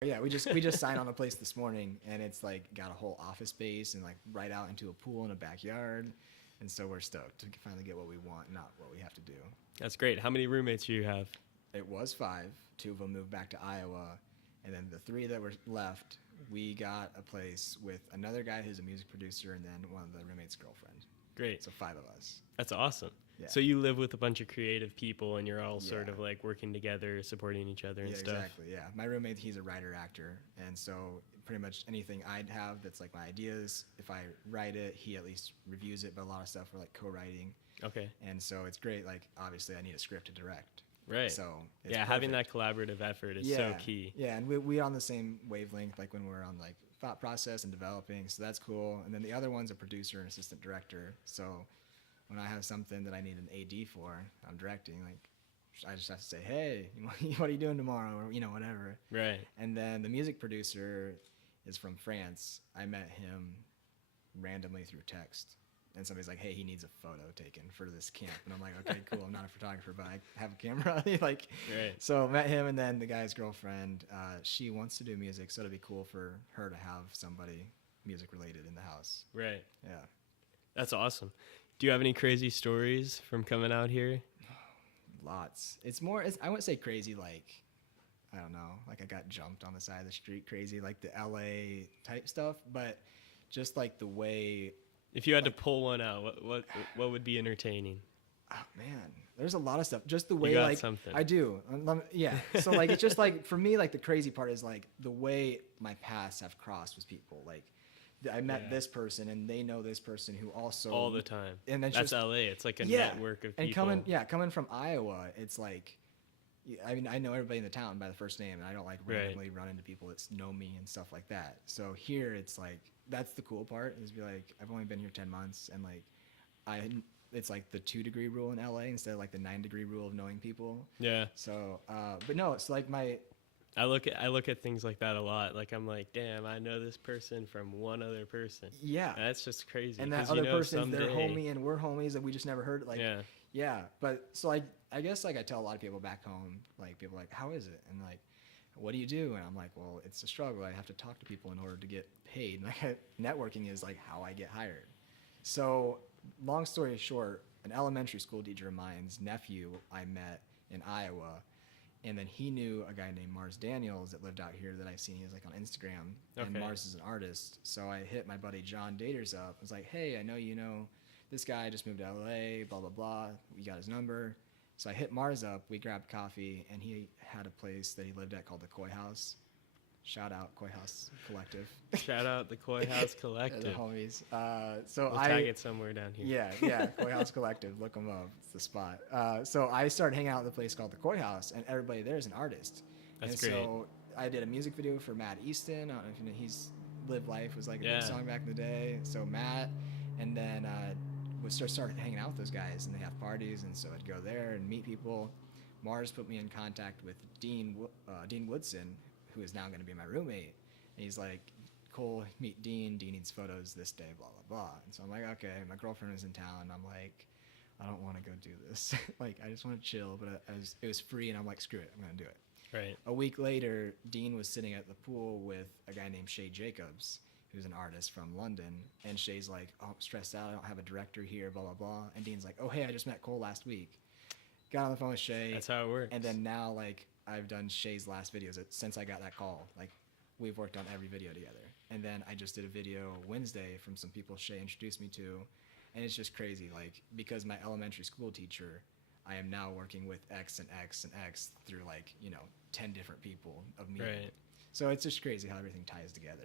Yeah, we just signed on a place this morning, and it's like got a whole office space and like right out into a pool in a backyard, and so we're stoked to finally get what we want, not what we have to do. That's great. How many roommates do you have? It was five. Two of them moved back to Iowa, and then the three that were left, we got a place with another guy who's a music producer, and then one of the roommate's girlfriend. Great. So five of us. That's awesome. Yeah. So you live with a bunch of creative people and you're all sort Yeah. of like working together, supporting each other and Yeah, stuff. exactly. Yeah, my roommate, he's a writer actor, and so pretty much anything I'd have that's like my ideas, if I write it, he at least reviews it. But a lot of stuff we're like co-writing, Okay. and so it's great. Like obviously, I need a script to direct. Right. So it's Yeah, having that perfect. collaborative effort is so key. Yeah, and we on the same wavelength, like when we're on like thought process and developing, so that's cool. And then the other one's a producer and assistant director. So when I have something that I need an AD for, I'm directing, like I just have to say, hey, what are you doing tomorrow, or whatever. Right. And then the music producer is from France. I met him randomly through text. And somebody's like, hey, he needs a photo taken for this camp. And I'm like, okay, cool. I'm not a photographer, but I have a camera. Like, Right. so met him, and then the guy's girlfriend, she wants to do music, so it'd be cool for her to have somebody music related in the house. Right. Yeah. That's awesome. Do you have any crazy stories from coming out here? Lots. I wouldn't say crazy, like, I don't know, like I got jumped on the side of the street crazy, like the LA type stuff, but just like the way. If you had to pull one out, what would be entertaining? Oh man, there's a lot of stuff. Just the way, You got like something. I do. Yeah. So like it's just like for me, like the crazy part is like the way my paths have crossed with people. Like I met this person, and they know this person who also All the time. And then that's just, LA. It's like a yeah. network of And people. coming from Iowa, it's like, I mean, I know everybody in the town by the first name, and I don't like randomly run into people that know me and stuff like that. So here, it's like that's the cool part is be like, I've only been here 10 months, and like it's like the 2-degree rule in LA instead of like the 9-degree rule of knowing people. Yeah. So, but no, it's like I look at things like that a lot. Like I'm like, damn, I know this person from one other person. Yeah. And that's just crazy. And that 'cause other their person's their homie, and we're homies, and we just never heard it. Like, yeah. But so I guess like I tell a lot of people back home, like people are like, how is it? And like, what do you do? And I'm like, well, it's a struggle. I have to talk to people in order to get paid. Like networking is like how I get hired. So long story short, an elementary school teacher of mine's nephew I met in Iowa, and then he knew a guy named Mars Daniels that lived out here that I've seen. He was like on Instagram, and Mars is an artist. So I hit my buddy John Daters up. I was like, hey, I know you know this guy, just moved to LA, blah, blah, blah. We got his number. So I hit Mars up. We grabbed coffee, and he had a place that he lived at called the Koi House. Shout out Koi House Collective. Shout out the Koi House The Collective. homies. So We'll tag it somewhere down here. Yeah, Koi House Collective. Look them up. It's the spot. So I started hanging out at the place called the Koi House, and everybody there is an artist. That's and great. So I did a music video for Matt Easton. I don't know if you know, he's Live Life was like a big song back in the day. So Matt, and then we started hanging out with those guys, and they have parties, and so I'd go there and meet people. Mars put me in contact with Dean Woodson, who is now going to be my roommate. And he's like, Cole, meet Dean. Dean needs photos this day, blah, blah, blah. And so I'm like, okay. My girlfriend was in town. I'm like, I don't want to go do this. Like, I just want to chill. But it was free, and I'm like, screw it. I'm going to do it. Right. A week later, Dean was sitting at the pool with a guy named Shay Jacobs, who's an artist from London. And Shay's like, oh, I'm stressed out. I don't have a director here, blah, blah, blah. And Dean's like, oh, hey, I just met Cole last week. Got on the phone with Shay. That's how it works. And then now, like, I've done Shay's last videos since I got that call. Like, we've worked on every video together. And then I just did a video Wednesday from some people Shay introduced me to. And it's just crazy. Like, because my elementary school teacher, I am now working with X and X and X through, like, 10 different people of me. Right. So it's just crazy how everything ties together,